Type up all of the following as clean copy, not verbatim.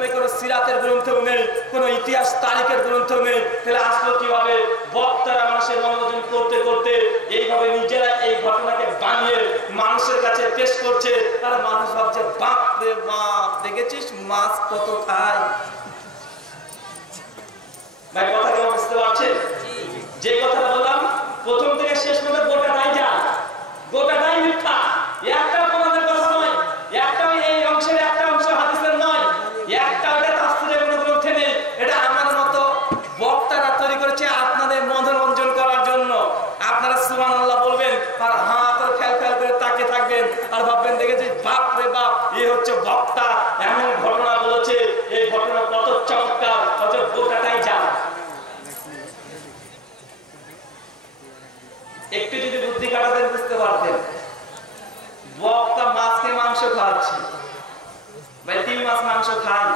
ইসলামে কোনো সিরাতের গ্রন্থও নেই, কোনো ইতিহাস তারিখের গ্রন্থ নেই, তাহলে আসলো কিভাবে? বক্তারা মানুষের মনোরঞ্জন করতে করতে এইভাবে নিজেরা এই ঘটনাকে বানিয়ে মানুষের কাছে পেশ করছে। আর মানুষ ভাবছে বাপ রে বাপ, দেখেছিস মাছ কত খায়। ভাই কথা কেউ বুঝতে পারছেন? যে কথা বললাম প্রথম থেকে শেষ পর্যন্ত গোটাটাই যা, গোটাটাই মিথ্যা, একটা তোমাদের কথা নয়, একটা এই অংশের একটা অংশ হাদিসের নয়, একটা ওটা তাফসীরের কোনো গ্রন্থে নেই। এটা আমার মতো বক্তারা তৈরি করেছে আপনাদের মনোরঞ্জন করার জন্য। আপনারা সুবহানাল্লাহ বলবেন আর হাত ফেল ফেল করে তাকিয়ে থাকবেন আর ভাববেন দেখেছি বাপ রে বাপ, এ হচ্ছে বক্তা, এমন ঘটনা বলেছে, এই ঘটনা কত চমৎকার, কত গোটাটাই যা। একটু যদি বুদ্ধি কাটাতেন বুঝতে পারতেন। বক্তা মাছকে মাংস খাওয়াচ্ছে, ভাই 3 মাস মাংস খান,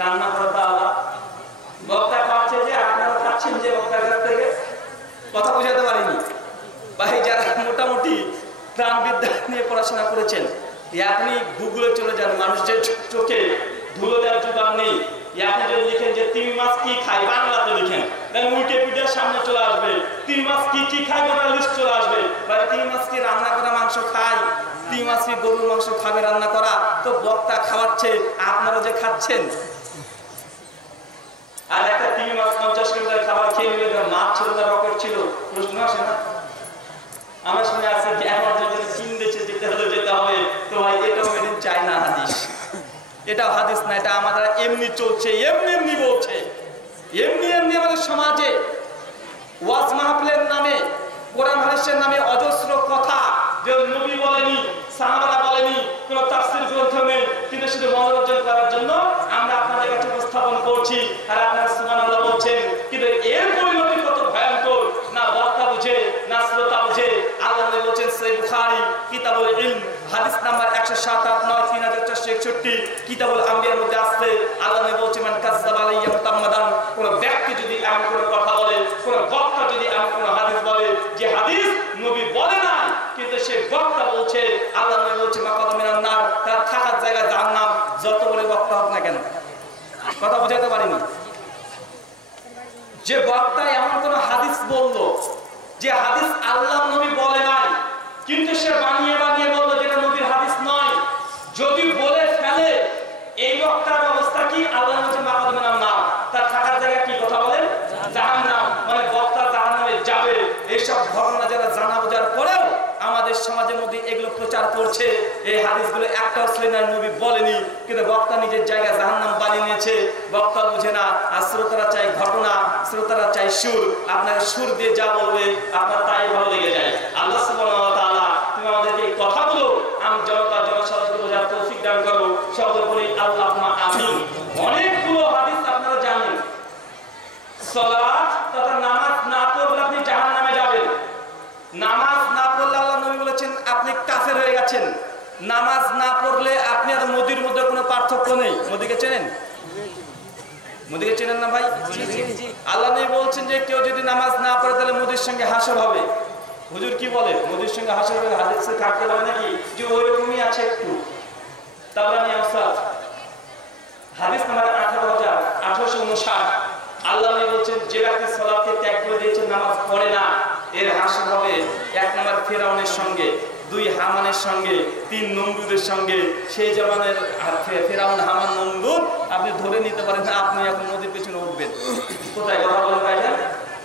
রান্না করে আলাদা, বক্তা খাওয়াচ্ছে যে আপনারা খাচ্ছেন যে বক্তার কাছ থেকে। কথা বুঝাতে পারিনি ভাই। যারা মোটামুটি প্রাণবিদ্যা নিয়ে পড়াশোনা করেছেন, আপনি গুগলে চলে যান, মানুষের চোখে ধুলো দেওয়ার জোগাড় নেই। আপনি যদি লিখেন যে 3 মাস কি খায়, বাংলাতে লিখেন, উইকিপিডিয়ার সামনে চলে আসবে 3 মাস কি কি খায়, গোটা লিস্ট চলে আসবে। ভাই 3 মাস কি রান্না করা মাংস খায়? 3 মাস কি গরুর মাংস খাবে রান্না করা? তো বক্তা খাওয়াচ্ছে, আপনারা যে খাচ্ছেন। আর একটা 3 মাস 50 কিলোমিটার খাবার খেয়ে নিলে মাছ ছিল না, রকেট ছিল, প্রশ্ন আসে না? আমার শুনে আছে যে এখন যদি চীন দেশে যেতে হলে যেতে হবে, তো ভাই এটাও মেড ইন চায়না হাদিস, এটাও হাদিস না, এটা আমাদের এমনি চলছে, এমনি এমনি বলছে, এমনি এমনি আমাদের সমাজে ওয়াজ মাহফিলের নামে, কোরআন হাদিসের নামে অজস্র কথা, যে নবী বলেনি, সাহাবারা বলেনি, কোন তাফসীর গ্রন্থ নেই, কিন্তু শুধু মনোরঞ্জন করার জন্য আমরা আপনাদের কাছে উপস্থাপন করছি। আর আপনারা সুবহানাল্লাহ বলছেন, কিন্তু এর পরিণতি কত ভয়ঙ্কর, না বক্তা বুঝে না শ্রোতা বুঝে। আল্লাহ নবী বলেন সহিহ বুখারী কিতাবুল ইলম হাদিস নাম্বার 10789 3461 কিতাবুল আম্বিয়ার মধ্যে আছে। আল্লাহ নবী বলেন মান কাযাবা আলাইয়া মুতাম্মাদান, কোন ব্যক্তি যদি এমন কোন কথা বলে, কোন বক্তা যদি এমন কোন হাদিস বলে যে হাদিস নবী বলে না, কিন্তু সে বক্তা বলছে, আল্লাহ নবী বলেন মাকাদা মিনান নার, তার থাকার জায়গা জাহান্নাম, যত বড় বক্তা হোক না কেন। কথা বুঝাতে পারিনি? যে বক্তা এমন কোন হাদিস বললো যে হাদিস আল্লাহ নবী বলে নাই, কিন্তু সে বানিয়ে বানিয়ে বললো যেটা নবীর হাদিস নয়, যদি বলে ফেলে, এই বক্তার অবস্থা কি? আল্লাহ নবী মাকাদা মিনান নার, তার থাকার জায়গা কি? কথা বলেন জাহান্নাম, মানে বক্তা জাহান্নামে যাবে। এইসব ঘটনা যারা জানা বোঝার পরেও আমাদের সমাজের মধ্যে এগুলো প্রচার করছে, এই হাদিসগুলো একটাও শ্রেণীর নবী বলেনি, কিন্তু বক্তা নিজের জায়গায় জাহান্নাম বানিয়ে নিয়েছে। বক্তা বুঝে না, আর শ্রোতারা চাই ঘটনা, শ্রোতারা চাই সুর। আপনার সুর দিয়ে যা বলবে আপনার তাই ভালো লেগে যায়। আল্লাহ সুবহানাহু ওয়া তাআলা তুমি আমাদেরকে এই কথাগুলো আমি জনসাধারণকে বোঝার তৌফিক দান করো, সকলে বলি আল্লাহুম্মা আমিন। অনেকগুলো হাদিস আপনারা জানেন, সালাত তথা নামাজ না পড়লে আপনি জাহান্নামে যাবেন। নামাজ না পড়লে আল্লাহ নবী বলেছেন আপনি কাফের হয়ে গেছেন। নামাজ না পড়লে আপনি আর মোদির মধ্যে কোনো পার্থক্য নেই। মোদিকে চেনেন? মোদিকে চেনেন না ভাই? আল্লাহ নবী বলছেন যে কেউ যদি নামাজ না পড়ে তাহলে মোদির সঙ্গে হাসর হবে। হুজুর কি বলে? মোদির সঙ্গে হাসর হবে, হাদিসে থাকতে পারে নাকি? যে ওইরকমই আছে একটু। তাবরানী আওসাত হাদিস নাম্বার 1859। আল্লাহ নবী বলেন যে ব্যক্তি সালাতকে ত্যাগ করে দিয়েছে, নামাজ পড়ে না, এর হাসর হবে 1 নম্বর ফেরাউনের সঙ্গে, 2 হামানের সঙ্গে, 3 নমরুদের সঙ্গে। সেই জমানের ফেরাউন, হামান, নমরুদ আপনি ধরে নিতে পারেন না, আপনি এখন নদীর পেছনে উঠবেন। কোথায় কথা বলেন ভাইজান?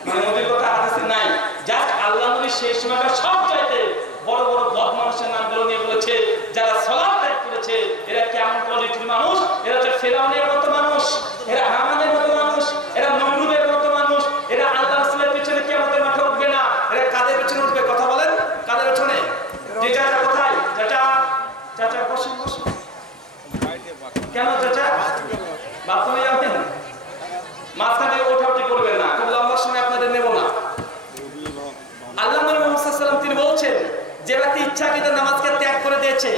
মানে নদীর কথা হাদিসে নাই। জাস্ট আল্লাহ নবী সেই সময়টা সব চাইতে বড় বড় বদমানুষের নামগুলো নিয়ে বলেছে, যারা সালাত ত্যাগ করেছে এরা কেমন কোয়ালিটির মানুষ? এরা হচ্ছে ফেরাউনের মতো মানুষ, এরা হামানের মতো মানুষ, এরা নমরুদের মতো মানুষ। এরা আল্লাহ রাসূলের পিছনে কিয়ামতের মাঠে উঠবে না। এরা কাদের পিছনে উঠবে? কথা বলেন, কাদের পিছনে? যে চাচা কোথায়? চাচা, চাচা বসুন বসুন। কেন চাচা? বাথরুমে যাবেন? মাঝখানে ওঠাউঠি করবেন না, খুব লম্বা সময় আপনাদের নেব না। আল্লাহ নবী মুহাম্মদ সাল্লাল্লাহু আলাইহি ওয়াসাল্লাম তিনি বলছেন যে ব্যক্তি ইচ্ছাকৃত নামাজকে ত্যাগ করে দিয়েছে,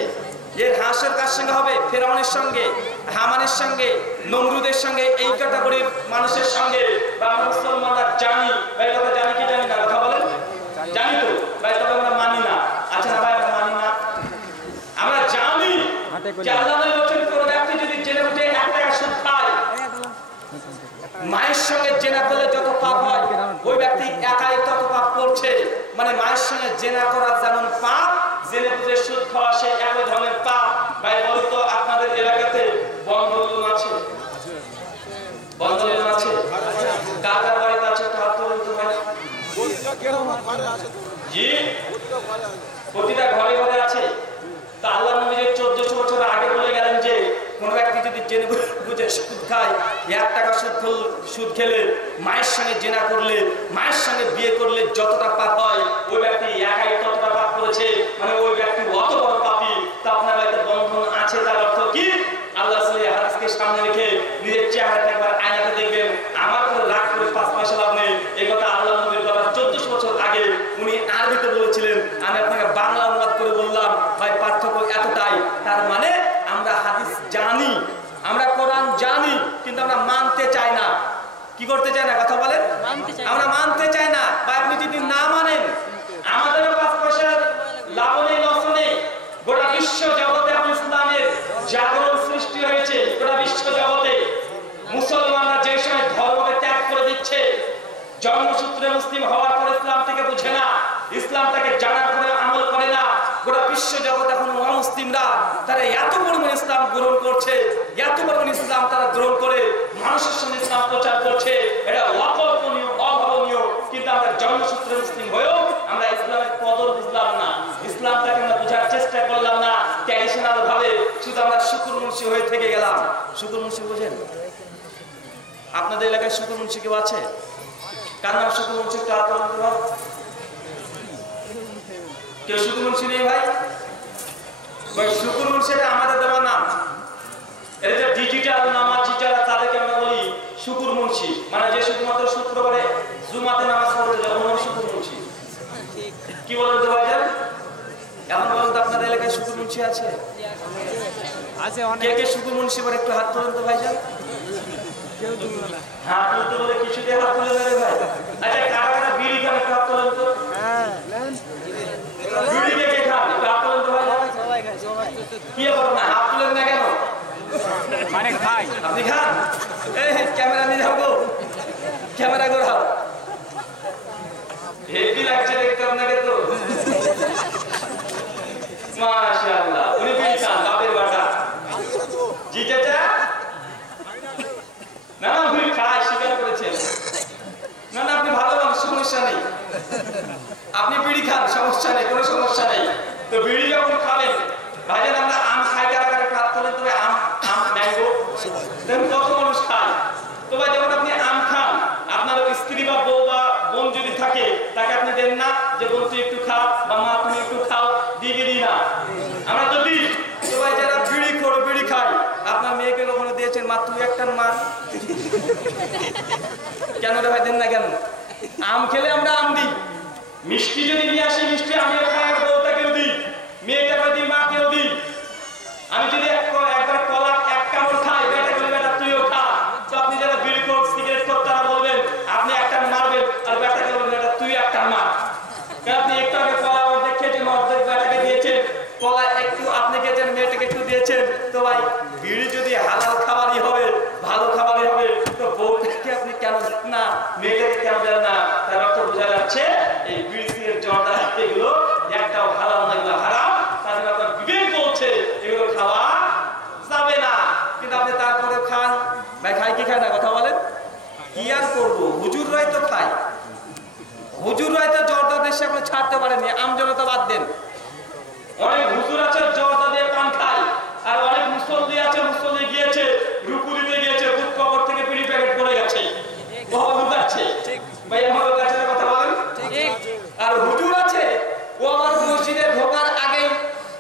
এর হাসর কার সঙ্গে হবে? ফেরাউনের সঙ্গে, হামানের সঙ্গে, নমরুদের সঙ্গে, এই ক্যাটাগরির মানুষের সঙ্গে। বা মুসলমানরা জানি ভাই, কথা জানি কি জানি না? কথা বলেন জানি তো ভাই, তবে আমরা মানি না। আচ্ছা না ভাই, আমরা মানি না, আমরা জানি যে আল্লাহ নবী বলেন কোন ব্যক্তি যদি জেনে বুঝে 1 টাকা সুদ মায়ের সঙ্গে জেনা করলে যত পাপ হয় ওই ব্যক্তি একাই তত পাপ করছে। মানে মায়ের সঙ্গে জেনা করা যেমন পাপ, জেনে বুঝে সুদ খাওয়া সে একই ধরনের পাপ। ভাই বলতো আপনাদের এলাকাতে বন্ধন আছে? বন্ধন আছে? কার কার বাড়িতে আছে? হাত তুলুন তো ভাই। জি, প্রতিটা ঘরে ঘরে আছে। তা আল্লাহ নবী 1400 বছর আগে বলে গেলেন যে কোন ব্যক্তি যদি জেনে বুঝে সুদ খায়, 1 টাকা সুদ খেলে, মায়ের সঙ্গে জেনা করলে, মায়ের সঙ্গে বিয়ে করলে যতটা পাপ হয় ওই ব্যক্তি একাই ততটা পাপ করেছে। মানে ওই ব্যক্তি অত বড় পাপী। তা আপনার বাড়িতে বন্ধন আছে, তার অর্থ কি? আল্লাহ রাসূলের হাদিসকে সামনে রেখে নিজের চেহারাটা একবার আয়নাতে দেখবেন। আমার করে রাগ করে 5 পয়সা লাভ নেই। এই কথা আল্লাহ নবীর কথা 1400 বছর আগে উনি আরবিতে বলেছিলেন। আমি আপনাকে বাংলা অনুবাদ করে বললাম। ভাই পার্থক্য এতটাই। তার মানে আমরা হাদিস জানি, আমরা কোরআন জানি, কিন্তু আমরা মানতে চাই না। কি করতে চাই না? কথা বলেন। আমরা মানতে চাই না। বা আপনি যদি না মানেন, আমাদেরও 5 পয়সার লাভ নেই, লস নেই। গোটা বিশ্ব জগতে ইসলামের জাগরণ সৃষ্টি হয়েছে। গোটা বিশ্ব জগতে মুসলমানরা যে সময় ধর্মকে ত্যাগ করে দিচ্ছে, জন্মসূত্রে মুসলিম হওয়ার পর ইসলাম থেকে বুঝে না, ইসলামটাকে জানার পরে আমল করে না। গোটা বিশ্ব জগৎ এখন অমুসলিমরা তারা এত পরিমাণ ইসলাম গ্রহণ করছে, এত পরিমাণ ইসলাম তারা গ্রহণ করে মানুষের সঙ্গে ইসলাম প্রচার করছে। এটা অকল্পনীয়, অভাবনীয়। কিন্তু আমরা জন্মসূত্রে মুসলিম হয়েও আমরা ইসলামের কদর বুঝলাম না, ইসলামটাকে আমরা বোঝার চেষ্টা করলাম না। ট্র্যাডিশনাল ভাবে শুধু আমরা শুকুর মুন্সি হয়ে থেকে গেলাম। শুকুর মুন্সি বোঝেন? আপনাদের এলাকায় শুকুর মুন্সি কেউ আছে? কার নাম শুকুর মুন্সি? কেউ শুকুর মুন্সি নেই ভাই? শুকুর মুন্সি আমাদের দেওয়া নাম। এটা যে ডিজিটাল নামাজি যারা, তাদেরকে আমরা বলি শুকুর মুন্সি। মানে যে শুধুমাত্র শুক্রবারে জুমাতে নামাজ পড়তে যায় ওনার শুকুর মুন্সি। কি বলেন তো ভাইজান? এখন বলেন তো আপনাদের এলাকায় শুকুর মুন্সি আছে? কে কে শুকুর মুন্সি বলে একটু হাত তোলেন তো ভাইজান। হাত তুলতে বলে কিছুতে হাত তুলে দেবে ভাই। আচ্ছা, কারা কারা বিড়ি খান একটু হাত তোলেন তো। বিড়ি কে কে খান একটু হাত তোলেন তো ভাই। কি বলেন না, হাত তুলেন না কেন? মানে খাই। আপনি খান? এই ক্যামেরা নিয়ে যাবো, ক্যামেরা ঘোরাও। হেভি লাগছে দেখতে আপনাকে তো। মাশাআল্লাহ, উনি বিড়ি খান, বাপের বাটা। জি চাচা? না না, উনি খায়, স্বীকার করেছেন। না না, আপনি ভালো মানুষ, সমস্যা নেই। আপনি বিড়ি খান, সমস্যা নেই, কোনো সমস্যা নেই। তো বিড়ি যখন খাবেন, ভাইজান আমরা আম খাই, কারা কারা খাত তোলেন? তবে আম, ম্যাঙ্গো দেখুন কত মানুষ খায়। তো ভাই যখন আপনি আম খান, আপনার স্ত্রী বা বউ বা বোন যদি থাকে, তাকে আপনি দেন না যে বোন তুই একটু খা, বা মা তুমি একটু খাও, দিয়ে দিই না? আমরা তো দিই। তো ভাই যারা বিড়ি করো, বিড়ি খাই, আপনার মেয়েকে কখনো দিয়েছেন মা তুই একটা মার? কেন রে ভাই দেন না কেন? আম খেলে আমরা আম দিই। মিষ্টি যদি নিয়ে আসি, মিষ্টি আমিও খাই, বউটাকেও দিই, মেয়েটাকে দিই, মাকেও দিই। আমি যদি একবার কলা এক কামড় খাই, বেটা বলে বেটা তুইও খা। তো আপনি যারা বিড়ি খোর, সিগারেট খোর, তারা বলবেন আপনি একটা মারবেন, আর বেটাকে বলবেন এটা তুই একটা মার। কারণ আপনি একটু আগে কলা অর্ধেক খেয়েছেন, অর্ধেক বেটাকে দিয়েছেন, কলা একটু আপনি খেয়েছেন, মেয়েটাকে একটু দিয়েছেন। তো ভাই বিড়ি যদি হালাল খাবারই হবে, ভালো খাবারই হবে, তো বউটাকে আপনি কেন দেন না, মেয়েটাকে কেন দেন না? তার অর্থ বোঝা যাচ্ছে এই বিড়ি সিগারেট জর্দা এগুলো একটাও হালাল না, এগুলো হারাম। তাদের আপনার বিবেক বলছে এগুলো খাওয়া যাবে না, কিন্তু আপনি তারপরে খান। ভাই খাই কি খায় না? কথা বলেন। কি আর করবো, হুজুররাই তো খায়। হুজুররাই তো জর্দা দেশে আপনি ছাড়তে পারেনি, আমজনতা বাদ দেন। অনেক হুজুর আছে জর্দা দিয়ে পান খায়, আর অনেক মুসল্লি আছে, মুসল্লি গিয়েছে রুকু দিতে গিয়েছে, বুক কবর থেকে বিড়ি প্যাকেট পড়ে গেছে, লুকাচ্ছে। ভাই আমার কাছে কথা বলেন। আর হুজুর আছে, ও আমার মসজিদে ঢোকার আগেই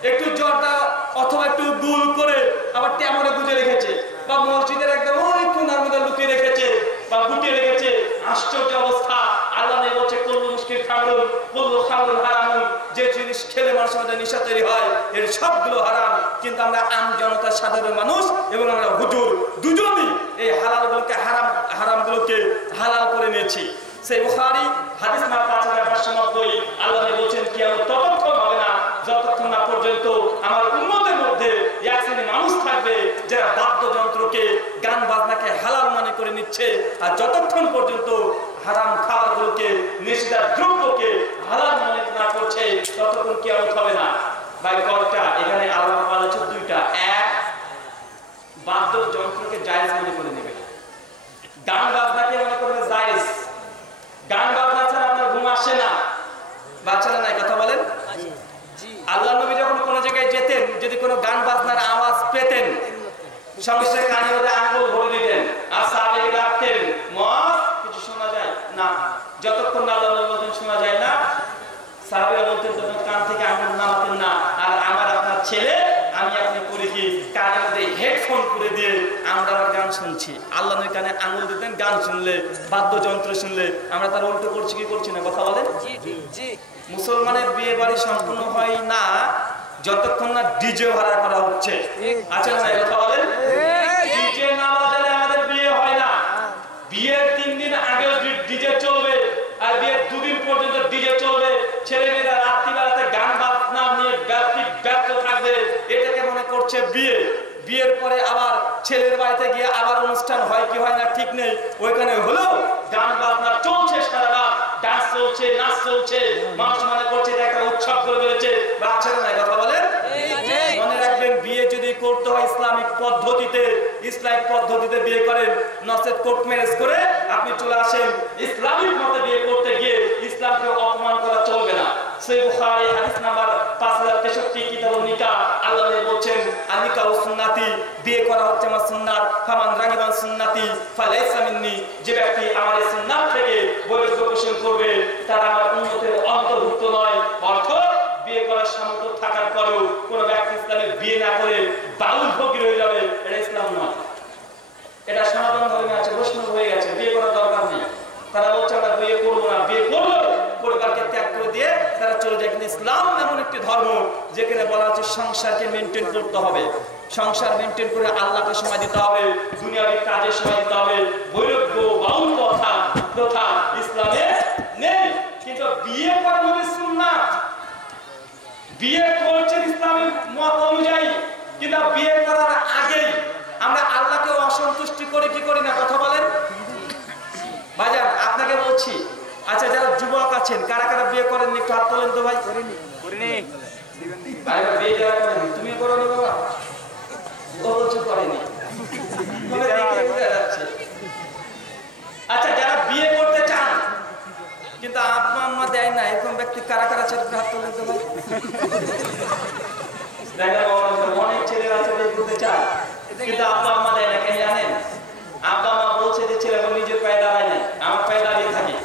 একটু জর্দা অথবা একটু দুল করে আবার টেমরে গুজে রেখেছে, বা মসজিদের একদম ওই কোনার মধ্যে লুকিয়ে রেখেছে বা গুটিয়ে রেখেছে। আশ্চর্য অবস্থা। আল্লাহ নেই বলছে কুল্লু মুশকিল খামরুন, কুল্লু খামরুন হারামুন। যে জিনিস খেলে মানুষের মধ্যে নেশা তৈরি হয়, এর সবগুলো হারাম। কিন্তু আমরা আম জনতা, সাধারণ মানুষ এবং আমরা হুজুর দুজনই এই হালালগুলোকে হারামগুলোকে হালাল করে নিয়েছি। সেই বুখারী হাদিস নাম্বার 5590 আল্লাহ বলেন কিয়ামত ততক্ষণ হবে না যতক্ষণ না পর্যন্ত আমার উম্মতের মধ্যে এক শ্রেণীর মানুষ থাকবে যারা বাদ্যযন্ত্রকে, গান গান বাজনাকে হালাল মনে করে নিচ্ছে, আর যতক্ষণ পর্যন্ত হারাম খাবারগুলোকে, নিষিদ্ধ দ্রব্যকে হালাল মনে না করছে, ততক্ষণ কিয়ামত হবে না। ভাই কয়টা এখানে আল্লাহ বলেছে? দুইটা। এক, বাদ্য যন্ত্রকে জায়েজ মনে করে নেবে, গান বাজনাকে মনে করবে জায়েজ। গান বাজনা ছাড়া আপনার ঘুম আসে না। বাচ্চারা নাই কথা বলেন। আল্লাহ নবী যখন কোনো জায়গায় যেতেন, যদি কোনো গান বাজনার আওয়াজ পেতেন, সঙ্গে সঙ্গে কানে মধ্যে আঙ্গুল ভরে দিতেন আর সাহাবীকে ডাকতেন, মুআজ কিছু শোনা যায় না। যতক্ষণ আল্লাহ নবী বলতেন শোনা যায় না, সাহাবীরা বলতেন তখন কান থেকে আঙ্গুল নামাতেন না। আর আমার আপনার ছেলে, আমি আপনি করে কি কানের মধ্যে হেডফোন করে দিয়ে আমরা গান শুনছি। আল্লাহ নবী কানে আঙ্গুল দিতেন, গান শুনলে, বাদ্যযন্ত্র শুনলে। আমরা তার উল্টো করছি কি করছি না কথা বলেন? মুসলমানের বিয়ে বাড়ি সম্পূর্ণ হয় না যতক্ষণ না ডিজে ভাড়া করা হচ্ছে। আচ্ছা না কথা বলেন? ডিজে না বাজালে আমাদের বিয়ে হয় না। বিয়ের 3 দিন আগে ডিজে চলবে, আর বিয়ের 2 দিন পর্যন্ত ডিজে চলবে। ছেলেমেয়েরা রাত্রিবেলাতে গান বাজনা নিয়ে ব্যস্ত থাকবে। এটাকে মনে করছে বিয়ে। বিয়ের পরে আবার ছেলের বাড়িতে গিয়ে আবার অনুষ্ঠান হয় কি হয় না ঠিক নেই। ওইখানে হলো গান বাজনা চলছে, সারা রাত ডান্স চলছে, নাচ চলছে, মানুষ মনে করছে এটা একটা উৎসব করে ফেলেছে। বাচ্চারা নাই কথা বলেন? মনে রাখবেন, বিয়ে যদি করতে হয় ইসলামিক পদ্ধতিতে, ইসলামিক পদ্ধতিতে বিয়ে করেন, নচেত কোর্ট ম্যারেজ করে আপনি চলে আসেন। ইসলামিক মতে বিয়ে করতে গিয়ে ইসলামকে অপমান করা চলবে না। সহিহ বুখারী হাদিস নাম্বার 5063 কিতাবুন নিকাহ, আল্লাহ বলছেন আনিকা সুন্নাতি, বিয়ে করা হচ্ছে আমার সুন্নাত। ফামান রাগিবান সুন্নাতি ফালাইসা মিন্নি, যে ব্যক্তি আমার এই সুন্নাত থেকে বহির্ভূত পোষণ করবে তারা আমার উম্মতের অন্তর্ভুক্ত নয়। অর্থ, বিয়ে করার সামর্থ্য থাকার পরেও কোন ব্যক্তি ইসলামে বিয়ে না করে বাউল ফকির হয়ে যাবে, এটা ইসলাম নয়। এটা সনাতন ধর্মে আছে, বৈষ্ণব হয়ে গেছে, বিয়ে করার দরকার নেই। তারা বলছে আমরা বিয়ে করবো না, বিয়ে করবো পরিবারকে ত্যাগ করে দিয়ে তারা চলে যায়। কিন্তু ইসলাম এমন একটি ধর্ম যেখানে বলা হচ্ছে সংসারকে মেনটেন করতে হবে, সংসার মেনটেন করে আল্লাহকে সময় দিতে হবে, দুনিয়াবি কাজে সময় দিতে হবে। বৈরাগ্য বাউল কথা ইসলামে নেই। কিন্তু বিয়ে করা নবীর সুন্নাত, বিয়ে করছেন ইসলামের মত অনুযায়ী, কিন্তু বিয়ে করার আগেই আমরা আল্লাহকে অসন্তুষ্টি করে কি করি না কথা বলেন? ভাইজান আপনাকে বলছি, আচ্ছা যারা যুবক আছেন কারা কারা বিয়ে করেননি একটু হাত তোলেন তো ভাই। করিনি ভাই, বিয়ে যারা করেনি, তুমি করোনি বাবা? ও বলছে করেনি। আচ্ছা যারা বিয়ে করতে চান কিন্তু আব্বা আম্মা দেয় না, এরকম ব্যক্তি কারা কারা আছে হাত তোলেন তো ভাই। অনেক ছেলেরা আছে বিয়ে করতে চায় কিন্তু আব্বা আম্মা দেয় না, কেন জানেন? আব্বা আম্মা বলছে যে ছেলে নিজের পায়ে দাঁড়ায় নাই, আমার পায়ে দাঁড়িয়ে থাকি।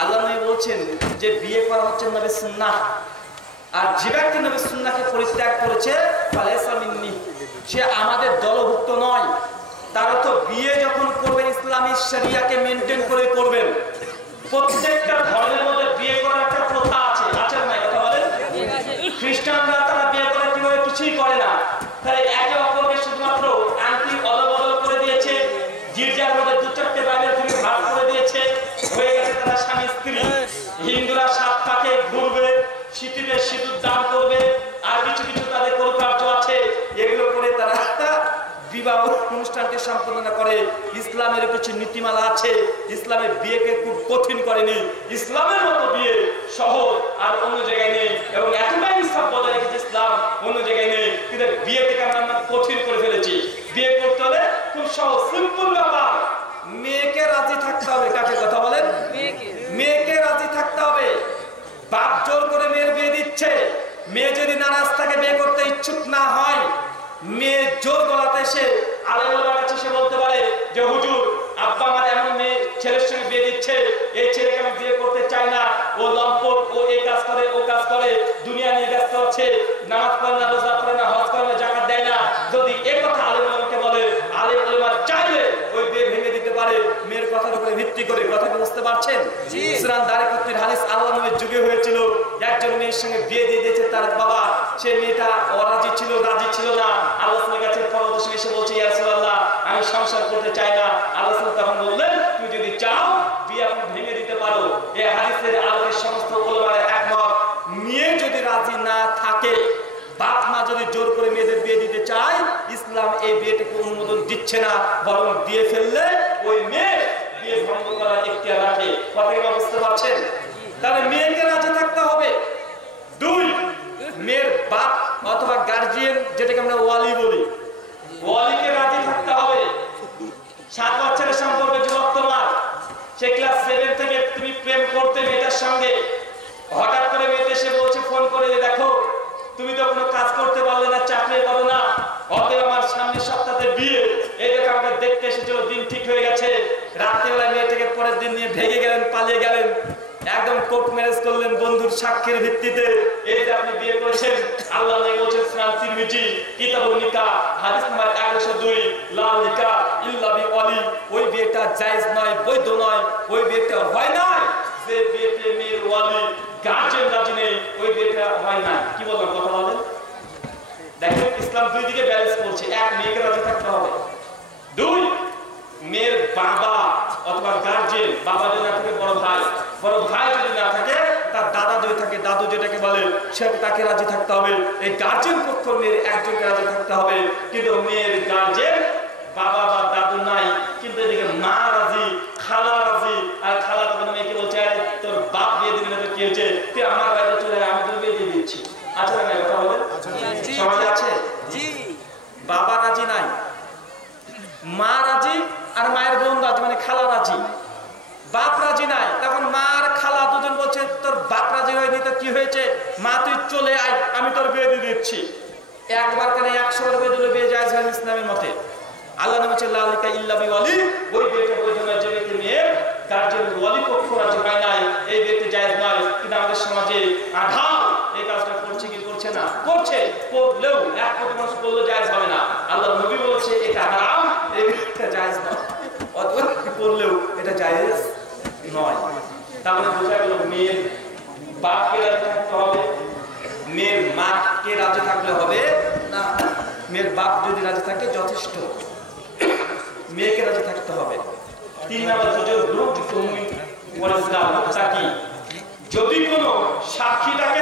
আল্লাহ নবী বলছেন যে বিয়ে করা হচ্ছে নবীর সুন্নাহ, আর যে ব্যক্তি নবীর সুন্নাহকে পরিত্যাগ করেছে ফালাইসা মিন্নি, সে আমাদের দলভুক্ত নয়। তারা তো বিয়ে যখন করবেন ইসলামী শরিয়াকে মেনটেন করে করবেন। প্রত্যেকটা ধর্মের মধ্যে বিয়ে করার একটা প্রথা আছে, আছে না কথা বলেন? খ্রিস্টানরা তারা বিয়ে করে কিভাবে কিছুই করে না, তাই একে অপরকে শুধুমাত্র আংটি অদল করে দিয়েছে, গির্জার মধ্যে 2-4টে বাইবেল থেকে ভাগ করে দিয়েছে, হয়ে গেছে তারা স্বামী স্ত্রী। হিন্দুরা 7 পাকে ঘুরবে, শীতিতে সিঁদুর দান করবে, আর কিছু কিছু তাদের কার্য আছে, এগুলো করে তারা বিবাহ অনুষ্ঠানকে সম্পাদন করে। ইসলামের কিছু নীতিমালা আছে, ইসলামের বিয়েকে খুব কঠিন করেনি। ইসলামের মতো বিয়ে সহজ আর অন্য জায়গায় নেই, এবং এতটাই ইসলাম বজায় রেখেছে ইসলাম, অন্য জায়গায় নেই। কিন্তু বিয়েকে আমরা কঠিন করে ফেলেছি। বিয়ে করতে হলে খুব সহজ, সিম্পল ব্যাপার। মেয়েকে রাজি থাকতে হবে। কাকে কথা বলেন? মেয়েকে রাজি থাকতে হবে। বাপ জোর করে মেয়ের বিয়ে দিচ্ছে, মেয়ে যদি নারাজ থাকে, বিয়ে করতে ইচ্ছুক না হয়, মেয়ে জোর গলাতে এসে আলেমের কাছে সে বলতে পারে যে হুজুর আব্বা আমার এমন মেয়ে ছেলের সঙ্গে বিয়ে দিচ্ছে, এই ছেলেকে আমি বিয়ে করতে চাই না, ও লম্পট, ও এই কাজ করে ও কাজ করে, দুনিয়া নিয়ে ব্যস্ত আছে, নামাজ পড়ে না, রোজা পড়ে না, হজ করে না, জাকাত দেয় না। যদি এই কথা আলেমকে বলে, আলেম চাইলে ওই বিয়ে ভেঙে দিতে পারে মেয়ের কথার উপরে ভিত্তি করে। কথাকে বুঝতে পারছেন? সুরান দারিকুতনির হাদিস আল্লাহ নবীর যুগে হয়েছিল, একজন মেয়ের সঙ্গে বিয়ে দিয়ে দিয়েছে তার বাবা, সে মেয়েটা অরাজি ছিল, রাজি ছিল না। আল্লাহর কাছে পরবর্তী এসে বলছে ইয়া রাসূলুল্লাহ আমি সংসার করতে চাই না। আল্লাহ তখন বললেন তুমি যদি চাও বিয়ে আপনি ভেঙে দিতে পারো। এই হাদিসের আলোকে সমস্ত উলামারা একমত, মেয়ে যদি রাজি না থাকে, বাপ মা যদি জোর করে মেয়েদের বিয়ে দিতে চায়, ইসলাম এই বিয়েটাকে দিচ্ছে না, বরং দিয়ে ফেললে ওই মেয়ে বিয়ে ভঙ্গ করার এখতিয়ার রাখে। কথা কি বুঝতে পারছেন? তাহলে মেয়েকে রাজি থাকতে হবে। 2, মেয়ের বাপ অথবা গার্জিয়ান, যেটাকে আমরা ওয়ালি বলি, ওয়ালিকে রাজি থাকতে হবে। 7 বছরের সম্পর্কে যুবক তোমার, সে ক্লাস 7 থেকে তুমি প্রেম করতে মেয়েটার সঙ্গে, হঠাৎ করে মেয়েটা এসে বলছে ফোন করে, দেখো তুমি তো কোনো কাজ করতে পারলে না, চাকরি করো না, অতএব আমার সামনের সপ্তাহে বিয়ে, এই দেখো আমাকে দেখতে এসেছিল, দিন ঠিক হয়ে গেছে। রাত্রিবেলা মেয়েটাকে পরের দিন নিয়ে ভেগে গেলেন, পালিয়ে গেলেন, একদম কোর্ট ম্যারেজ করলেন বন্ধুর সাক্ষীর ভিত্তিতে। এই যে আপনি বিয়ে করেছেন, আল্লাহ নবী বলেছেন সুনান তিরমিজি কিতাবুন নিকাহ হাদিস নাম্বার 1102, লা নিকাহ ইল্লা বিওয়ালি, ওই বিয়েটা জায়েজ নয়, বৈধ নয়, ওই বিয়েটা হয় না যে বিয়েতে মেয়ের ওয়ালি গার্জিয়ান রাজি নেই, ওই বিয়েটা হয় না। কি বললাম, কথা বলেন? দেখেন ইসলাম দুই দিকে ব্যালেন্স করছে। 1, মেয়েকে রাজি থাকতে হবে। 2, মেয়ের বাবা অথবা গার্জিয়ান, বাবা যদি না থাকে বড় ভাই, বড় ভাই যদি না থাকে তার দাদা যদি থাকে, দাদু যেটাকে বলে, সে তাকে রাজি থাকতে হবে। এই গার্জিয়ান পক্ষ মেয়ের একজনকে রাজি থাকতে হবে। কিন্তু মেয়ের গার্জিয়ান বাবা বা দাদু নাই, কিন্তু এদিকে মা রাজি, খালা রাজি, আর খালা তখন মেয়েকে বলছে তোর বাপ বিয়ে দিবি না তো কি হয়েছে, তুই আমার বাড়িতে চলে আয়, আমি তোর বিয়ে দিয়ে দিচ্ছি। আচ্ছা না, কথা বলে সমাজে আছে? বাবা রাজি নাই, মা রাজি, আর মায়ের বোন রাজি, মানে খালা রাজি, বাপ রাজি নাই। তখন মা আর খালা দুজন বলছে তোর বাপ রাজি হয়নি তো কি হয়েছে, মা তুই চলে আয়, আমি তোর বিয়ে দিয়ে দিচ্ছি। একবার কেন 100 বার বিয়ে দিলে বিয়ে জায়েজ হয় ইসলামের মতে। আল্লাহ নবী বলেছেন লা নিকাহ ইল্লা বিওয়ালি, ওই বিয়েটা বৈধ নয় যে ব্যক্তি মেয়ের গার্জিয়ান ওয়ালি পক্ষ রাজি হয় নাই, এই বিয়েতে জায়েজ নয়। কিন্তু আমাদের সমাজে আধার এই কাজটা করছে কি করছে না? করছে। করলেও 1 কোটি মানুষ করলে জায়েজ হবে না। আল্লাহ নবী বলেছে এটা হারাম, এই বিয়েটা জায়েজ নয়, অথবা করলেও এটা জায়েজ নয়। তাহলে বোঝা গেল মেয়ের বাপকে রাজি থাকতে হবে, মেয়ের মাকে রাজি থাকলে হবে না। মেয়ের বাপ যদি রাজি থাকে যথেষ্ট, মেয়েকে রাজি থাকতে হবে। 3 নম্বর যদি কোনো সাক্ষী থাকে